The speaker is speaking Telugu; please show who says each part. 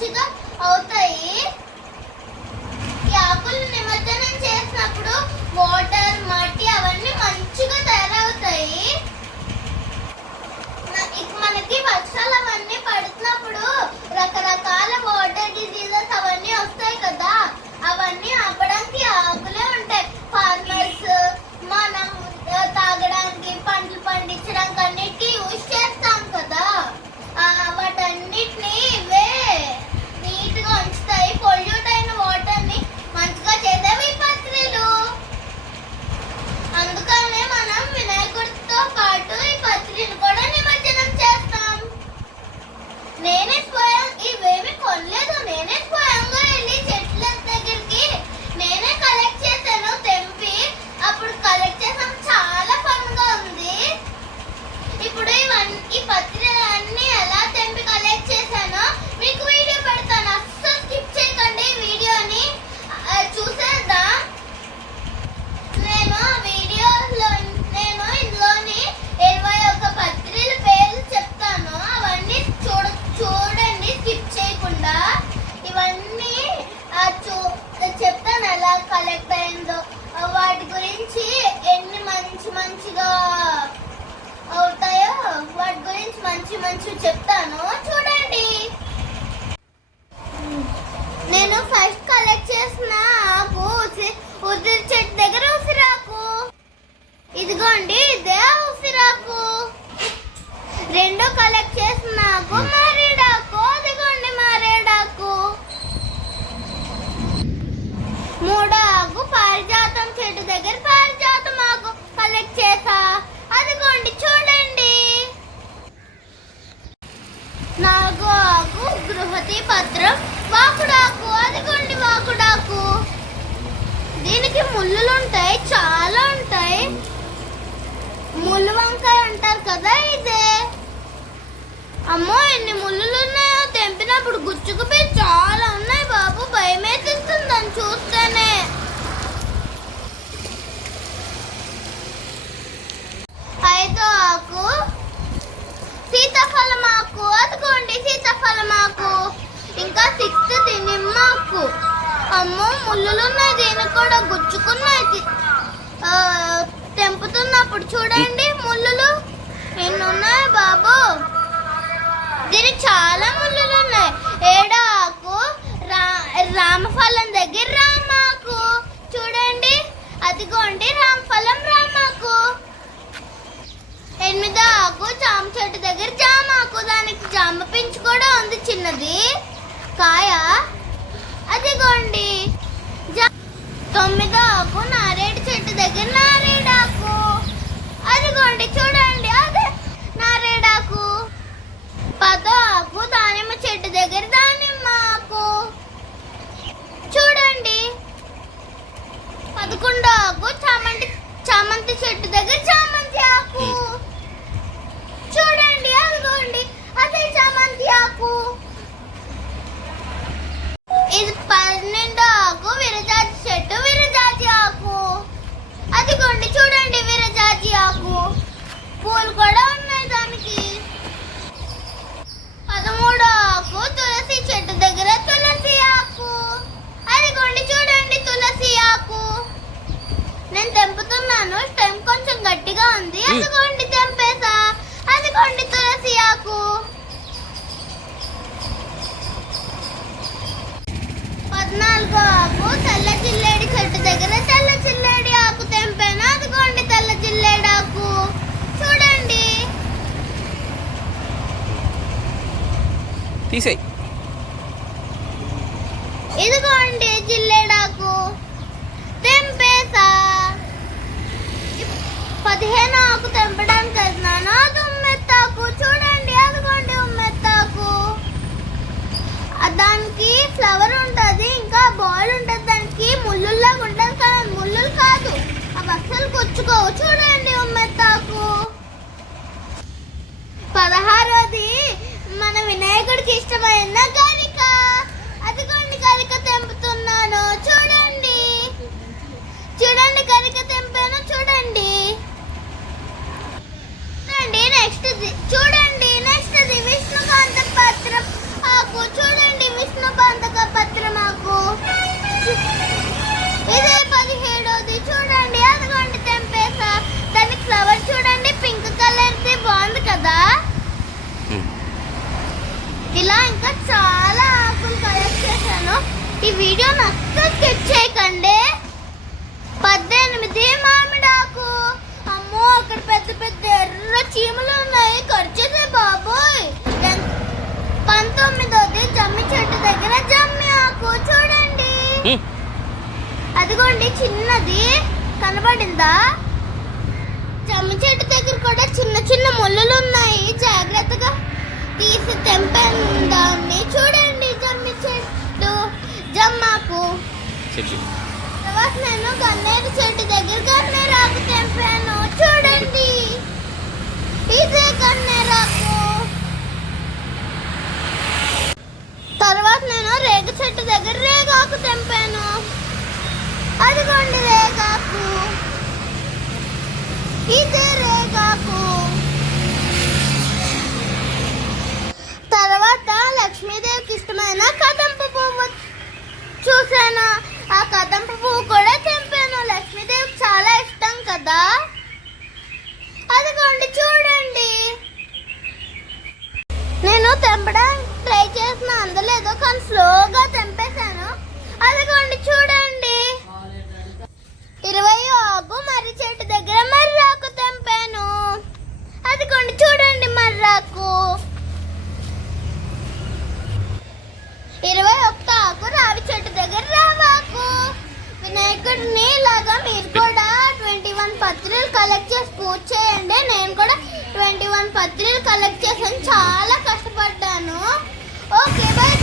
Speaker 1: మంచిగా అవుతాయి. ఈ ఆకులు నిమజ్జనం చేసినప్పుడు వాటర్ మట్టి అవన్నీ మంచిగా తయారవుతాయి. మనకి నాలుగో ఆకు గృహతి పత్రం వాకుడాకు అదిగోండి వాకుడాకు. దీనికి ముళ్ళులు ఉంటాయి చాలా ఉంటాయి. ముళ్ళు వంకాయ అంటారు కదా ఇదే. అమ్మో ఎన్ని ముళ్ళులు ఉన్నాయో తెంపినప్పుడు గుచ్చుకుపోయి చాలా ఉన్నాయి బాబు భయమే తెస్తుందని చూస్తేనే. అయితే ఆకు ముళ్ళులున్నాయి దీనికి కూడా గుచ్చుకున్నాయి. తెంపుతున్నప్పుడు చూడండి ముళ్ళులు. ఎన్నున్నాయి బాబు? దీనికి చాలా ముళ్ళులు ఉన్నాయి. ఏడో ఆకు రామఫలం దగ్గర రామాకు చూడండి. అదిగోండి రామఫలం రామాకు ఎనిమిదో ఆకు జామ చెట్టు దగ్గర జామాకు దానికి జామ పించు కూడా
Speaker 2: తీసేయి.
Speaker 1: ఇదిగోండి తెంపేసా. పదిహేను ఆకు తెంపడానికి ఉమ్మెత్తాకు. చూడండి అదిగోండి ఉమ్మెత్తాకు. దానికి ఫ్లవర్ ఉంటుంది ఇంకా దానికి ఉంటుంది కాదు. చూడండి ఉమ్మెత్తాకు. పదహారోది మన వినాయకుడికి ఇష్టమైన ఇలా ఇంకా చాలా ఆకులు కలెక్ట్ చేశాను. ఈ వీడియో నక్క స్కెచ్ చేయకండి. పద్దెనిమిది మామిడి ఆకు అమ్మో అక్కడ పెద్ద పెద్ద ఎర్ర చీమలు ఉన్నాయి. ఖర్చు బాబోయ్. పంతొమ్మిదవది జమ్మి చెట్టు దగ్గర జమ్మి ఆకు. చూడండి. అదిగోండి చిన్నది కనబడిందా? జమ్మి చెట్టు దగ్గర కూడా చిన్న చిన్న ముళ్ళులు ఉన్నాయి. జాగ్రత్తగా తీసి తెంపాను దాన్ని చూడండి జమ్మి చెట్టు జమ్మాకు. తర్వాత నేను గన్నేరు చెట్టు దగ్గర గన్నేరాకు తెంపాను. చూడండి. ఇదే గన్నేరాకు. తర్వాత నేను రేగ చెట్టు దగ్గర రేగాకు తెంపాను. అదిగోండి రేగాకు. ఇదే రేగాకు. etmeyi de yok istemeye. Ne kadar మీరు కూడా ట్వంటీ వన్ పత్రికలు కలెక్ట్ చేసి పూజ చేయండి. నేను కూడా ట్వంటీ వన్ పత్రికలు కలెక్ట్ చేసాను చాలా కష్టపడ్డాను. Okay bye